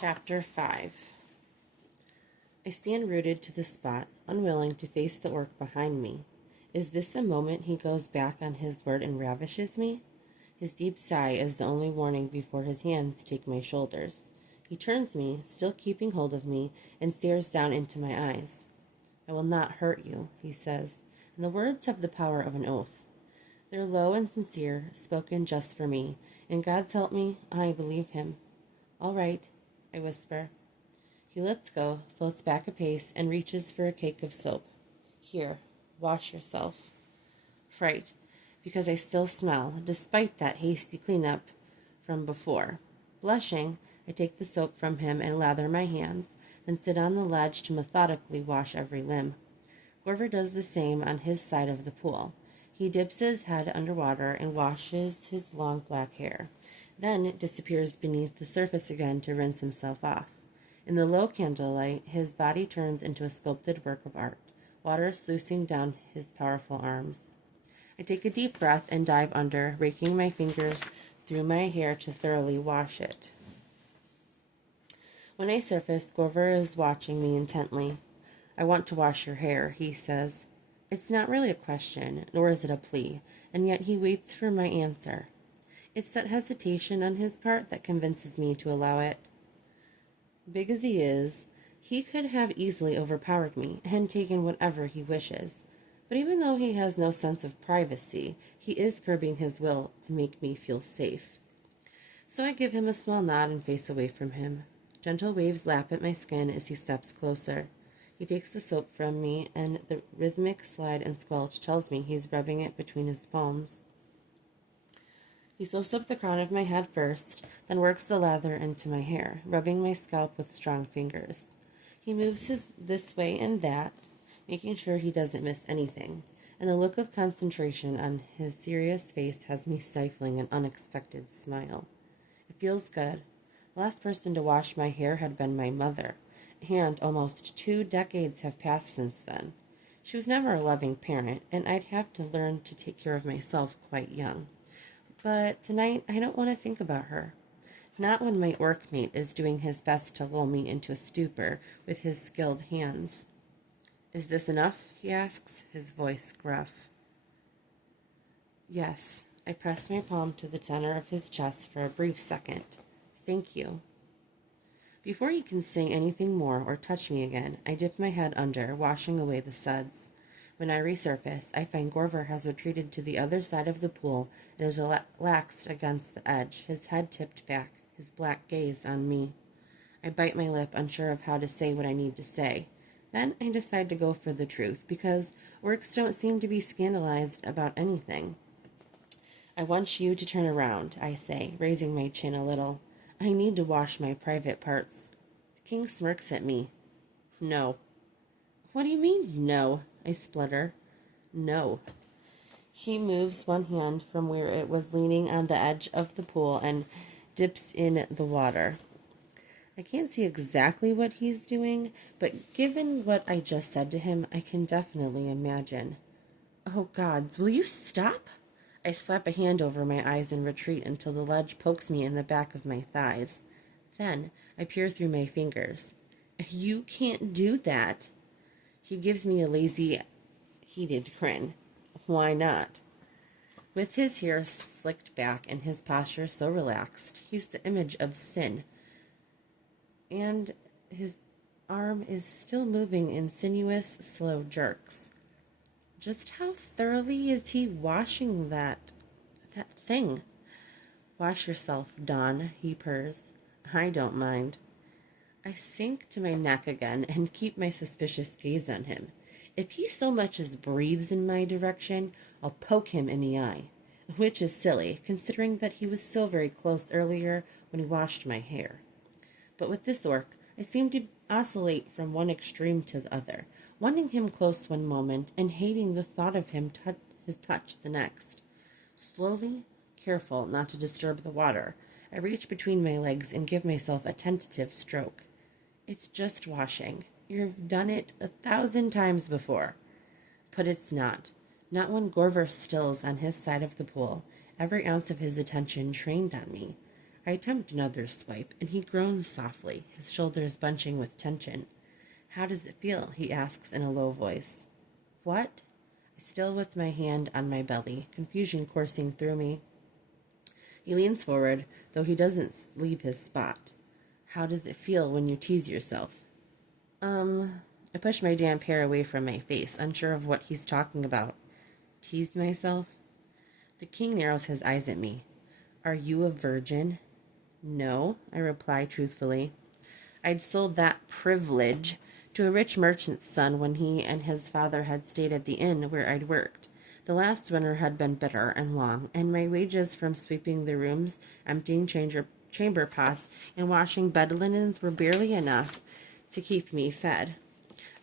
Chapter 5. I stand rooted to the spot, unwilling to face the orc behind me. Is this the moment he goes back on his word and ravishes me? His deep sigh is the only warning before his hands take my shoulders. He turns me, still keeping hold of me, and stares down into my eyes. "I will not hurt you," he says, and the words have the power of an oath. They're low and sincere, spoken just for me, and God's help me, I believe him. "All right," I whisper. He lets go, floats back a pace, and reaches for a cake of soap. "Here, wash yourself." Fright, because I still smell, despite that hasty cleanup from before. Blushing, I take the soap from him and lather my hands, then sit on the ledge to methodically wash every limb. Gorver does the same on his side of the pool. He dips his head underwater and washes his long black hair, then disappears beneath the surface again to rinse himself off. In the low candlelight, his body turns into a sculpted work of art, water sluicing down his powerful arms. I take a deep breath and dive under, raking my fingers through my hair to thoroughly wash it. When I surface, Gorver is watching me intently. "I want to wash your hair," he says. It's not really a question, nor is it a plea, and yet he waits for my answer. It's that hesitation on his part that convinces me to allow it. Big as he could have easily overpowered me and taken whatever he wishes. But even though he has no sense of privacy, he is curbing his will to make me feel safe. So I give him a small nod and face away from him. Gentle waves lap at my skin as he steps closer. He takes the soap from me, and the rhythmic slide and squelch tells me he's rubbing it between his palms. He soaks up the crown of my head first, then works the lather into my hair, rubbing my scalp with strong fingers. He moves this way and that, making sure he doesn't miss anything, and the look of concentration on his serious face has me stifling an unexpected smile. It feels good. The last person to wash my hair had been my mother, and almost 2 decades have passed since then. She was never a loving parent, and I'd have to learn to take care of myself quite young. But tonight, I don't want to think about her. Not when my workmate is doing his best to lull me into a stupor with his skilled hands. "Is this enough?" he asks, his voice gruff. "Yes." I press my palm to the center of his chest for a brief second. "Thank you." Before he can say anything more or touch me again, I dip my head under, washing away the suds. When I resurface, I find Gorver has retreated to the other side of the pool and is relaxed against the edge, his head tipped back, his black gaze on me. I bite my lip, unsure of how to say what I need to say. Then I decide to go for the truth, because orcs don't seem to be scandalized about anything. "I want you to turn around," I say, raising my chin a little. "I need to wash my private parts." The king smirks at me. "No." "What do you mean, no?" I splutter. "No." He moves one hand from where it was leaning on the edge of the pool and dips in the water. I can't see exactly what he's doing, but given what I just said to him, I can definitely imagine. "Oh, gods, will you stop?" I slap a hand over my eyes and retreat until the ledge pokes me in the back of my thighs. Then I peer through my fingers. "You can't do that." He gives me a lazy, heated grin. "Why not?" With his hair slicked back and his posture so relaxed, he's the image of sin. And his arm is still moving in sinuous, slow jerks. Just how thoroughly is he washing that thing? "Wash yourself, Dawn," he purrs. I don't mind. I sink to my neck again and keep my suspicious gaze on him. If he so much as breathes in my direction, I'll poke him in the eye, which is silly, considering that he was so very close earlier when he washed my hair. But with this orc, I seem to oscillate from one extreme to the other, wanting him close one moment and hating the thought of his touch the next. Slowly, careful not to disturb the water, I reach between my legs and give myself a tentative stroke. "It's just washing. You've done it 1,000 times before." But it's not. Not when Gorver stills on his side of the pool, every ounce of his attention trained on me. I attempt another swipe, and he groans softly, his shoulders bunching with tension. How does it feel? He asks in a low voice. What? Still with my hand on my belly, confusion coursing through me. He leans forward, though he doesn't leave his spot. How does it feel when you tease yourself? I push my damp hair away from my face, unsure of what he's talking about. Tease myself? The king narrows his eyes at me. Are you a virgin? No, I reply truthfully. I'd sold that privilege to a rich merchant's son when he and his father had stayed at the inn where I'd worked. The last winter had been bitter and long, and my wages from sweeping the rooms, emptying chamber pots, and washing bed linens were barely enough to keep me fed.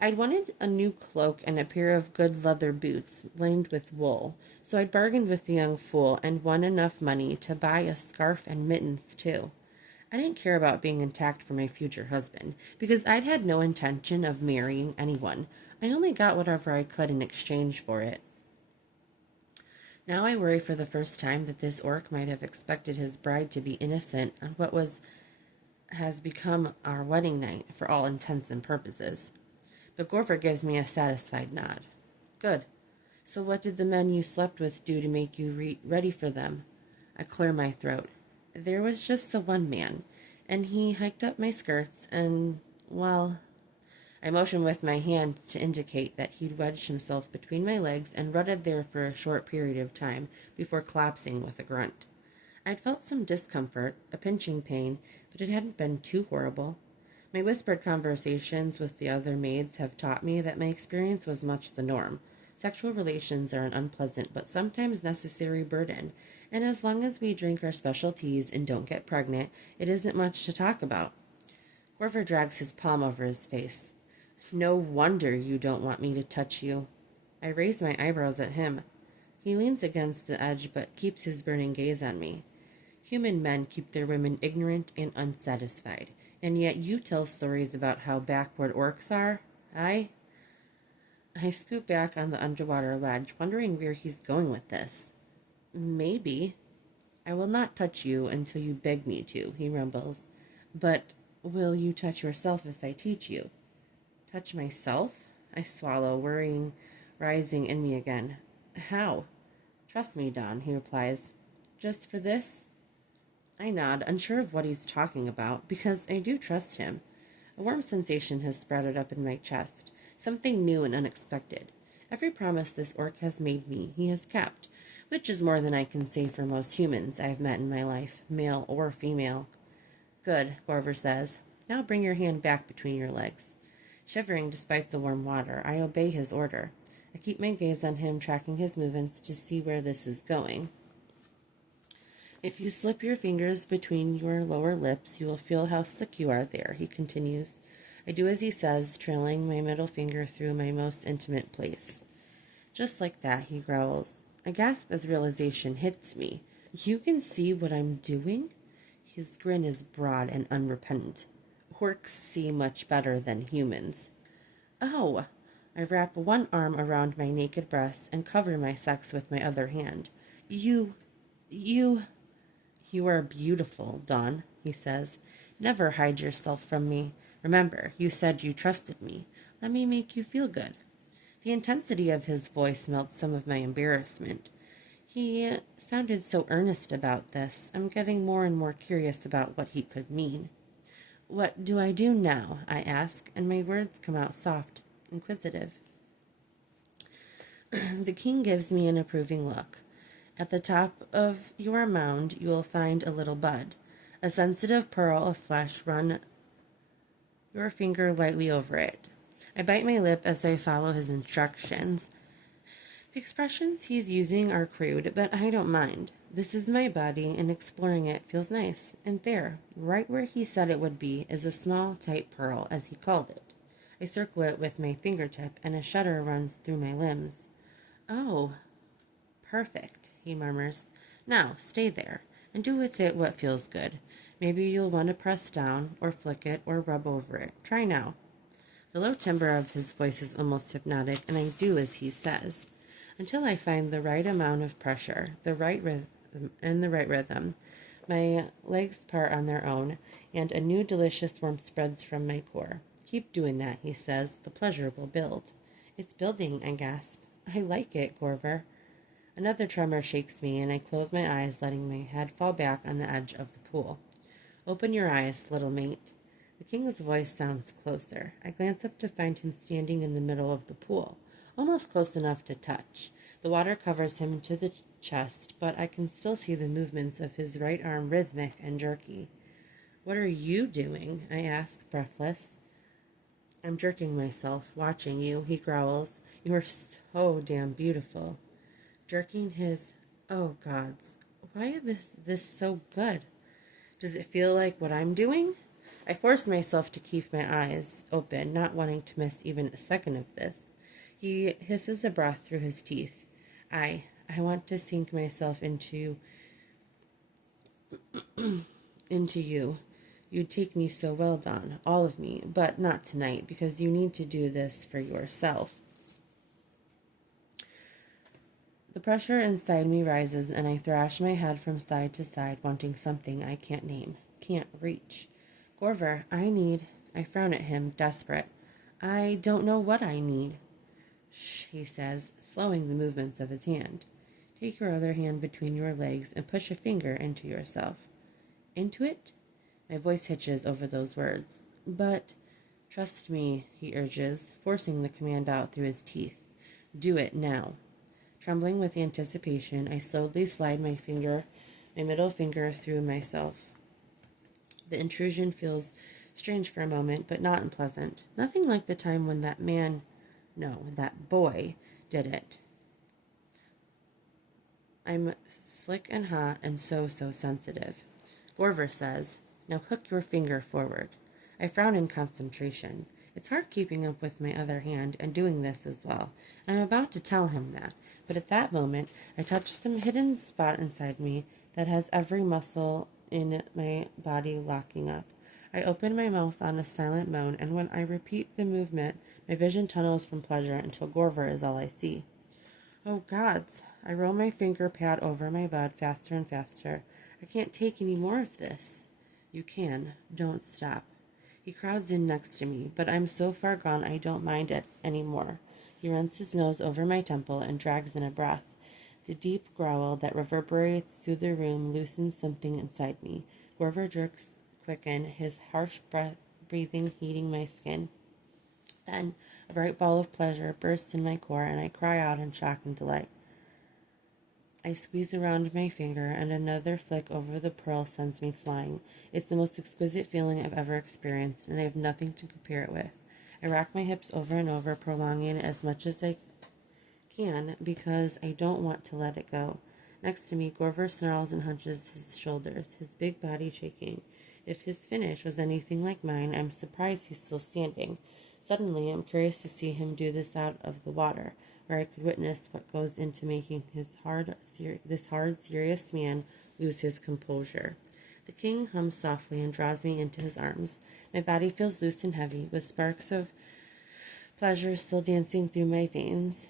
I'd wanted a new cloak and a pair of good leather boots lined with wool, so I'd bargained with the young fool and won enough money to buy a scarf and mittens, too. I didn't care about being intact for my future husband, because I'd had no intention of marrying anyone. I only got whatever I could in exchange for it. Now I worry for the first time that this orc might have expected his bride to be innocent on what has become our wedding night for all intents and purposes. But Gorver gives me a satisfied nod. Good. So what did the men you slept with do to make you ready for them? I clear my throat. There was just the one man, and he hiked up my skirts and, well, I motioned with my hand to indicate that he'd wedged himself between my legs and rutted there for a short period of time before collapsing with a grunt. I'd felt some discomfort, a pinching pain, but it hadn't been too horrible. My whispered conversations with the other maids have taught me that my experience was much the norm. Sexual relations are an unpleasant but sometimes necessary burden, and as long as we drink our special teas and don't get pregnant, it isn't much to talk about. Gorver drags his palm over his face. No wonder you don't want me to touch you. I raise my eyebrows at him. He leans against the edge but keeps his burning gaze on me. Human men keep their women ignorant and unsatisfied, and yet you tell stories about how backward orcs are? I scoot back on the underwater ledge, wondering where he's going with this. Maybe. I will not touch you until you beg me to, he rumbles. But will you touch yourself if I teach you? Touch myself? I swallow, worrying rising in me again. How? Trust me, Don, he replies. Just for this? I nod, unsure of what he's talking about, because I do trust him. A warm sensation has sprouted up in my chest, something new and unexpected. Every promise this orc has made me, he has kept, which is more than I can say for most humans I've met in my life, male or female. Good, Gorver says. Now bring your hand back between your legs. Shivering despite the warm water, I obey his order. I keep my gaze on him, tracking his movements to see where this is going. If you slip your fingers between your lower lips, you will feel how slick you are there, he continues. I do as he says, trailing my middle finger through my most intimate place. Just like that, he growls. I gasp as realization hits me. You can see what I'm doing? His grin is broad and unrepentant. Orcs see much better than humans. Oh! I wrap one arm around my naked breasts and cover my sex with my other hand. You are beautiful, Dawn, he says. Never hide yourself from me. Remember, you said you trusted me. Let me make you feel good. The intensity of his voice melts some of my embarrassment. He sounded so earnest about this. I'm getting more and more curious about what he could mean. What do I do now? I ask, and my words come out soft, inquisitive. The king gives me an approving look. At the top of your mound, you will find a little bud. A sensitive pearl of flesh. Run your finger lightly over it. I bite my lip as I follow his instructions. The expressions he's using are crude, but I don't mind. This is my body, and exploring it feels nice. And there, right where he said it would be, is a small, tight pearl, as he called it. I circle it with my fingertip, and a shudder runs through my limbs. Oh, perfect, he murmurs. Now, stay there, and do with it what feels good. Maybe you'll want to press down, or flick it, or rub over it. Try now. The low timbre of his voice is almost hypnotic, and I do as he says, until I find the right amount of pressure, the right rhythm. My legs part on their own, and a new delicious warmth spreads from my core. Keep doing that, he says. The pleasure will build. It's building, I gasp. I like it, Gorver. Another tremor shakes me, and I close my eyes, letting my head fall back on the edge of the pool. Open your eyes, little mate. The king's voice sounds closer. I glance up to find him standing in the middle of the pool, almost close enough to touch. The water covers him to the chest, but I can still see the movements of his right arm rhythmic and jerky. What are you doing? I ask, breathless. I'm jerking myself, watching you, he growls. You are so damn beautiful. Jerking his... Oh, gods. Why is this so good? Does it feel like what I'm doing? I force myself to keep my eyes open, not wanting to miss even a second of this. He hisses a breath through his teeth. I want to sink myself into you. You'd take me so well, Dawn, all of me, but not tonight, because you need to do this for yourself. The pressure inside me rises, and I thrash my head from side to side, wanting something I can't name, can't reach. Gorver, I frown at him, desperate. I don't know what I need. Shh, he says, slowing the movements of his hand. Take your other hand between your legs and push a finger into yourself. Into it? My voice hitches over those words. But, trust me, he urges, forcing the command out through his teeth. Do it now. Trembling with anticipation, I slowly slide my middle finger through myself. The intrusion feels strange for a moment, but not unpleasant. Nothing like the time when that boy did it. I'm slick and hot and so sensitive. Gorver says, now hook your finger forward. I frown in concentration. It's hard keeping up with my other hand and doing this as well. I'm about to tell him that, but at that moment, I touch some hidden spot inside me that has every muscle in my body locking up. I open my mouth on a silent moan, and when I repeat the movement, my vision tunnels from pleasure until Gorver is all I see. Oh, gods! I roll my finger pad over my bud faster and faster. I can't take any more of this. You can. Don't stop. He crowds in next to me, but I'm so far gone I don't mind it anymore. He runs his nose over my temple and drags in a breath. The deep growl that reverberates through the room loosens something inside me. Gorver jerks quicken, his harsh breathing heating my skin. Then a bright ball of pleasure bursts in my core, and I cry out in shock and delight. I squeeze around my finger, and another flick over the pearl sends me flying. It's the most exquisite feeling I've ever experienced, and I have nothing to compare it with. I rock my hips over and over, prolonging it as much as I can because I don't want to let it go. Next to me, Gorver snarls and hunches his shoulders, his big body shaking. If his finish was anything like mine, I'm surprised he's still standing. Suddenly, I'm curious to see him do this out of the water, where I could witness what goes into making this hard, serious man lose his composure. The king hums softly and draws me into his arms. My body feels loose and heavy, with sparks of pleasure still dancing through my veins.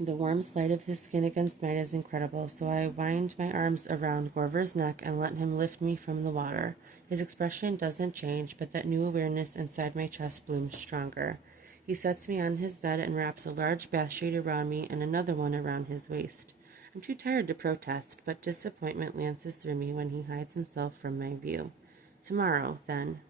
The warm slide of his skin against mine is incredible, so I wind my arms around Gorver's neck and let him lift me from the water. His expression doesn't change, but that new awareness inside my chest blooms stronger. He sets me on his bed and wraps a large bath sheet around me and another one around his waist. I'm too tired to protest, but disappointment lances through me when he hides himself from my view. Tomorrow, then.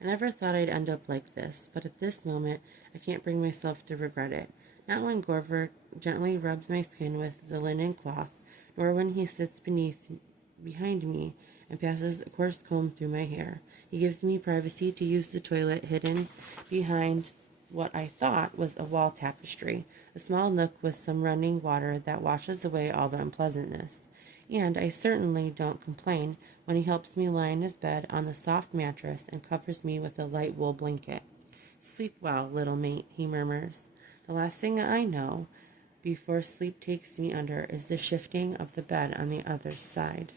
I never thought I'd end up like this, but at this moment, I can't bring myself to regret it. Not when Gorver gently rubs my skin with the linen cloth, nor when he sits behind me and passes a coarse comb through my hair. He gives me privacy to use the toilet hidden behind what I thought was a wall tapestry, a small nook with some running water that washes away all the unpleasantness. And I certainly don't complain when he helps me lie in his bed on the soft mattress and covers me with a light wool blanket. Sleep well, little mate, he murmurs. The last thing I know before sleep takes me under is the shifting of the bed on the other side.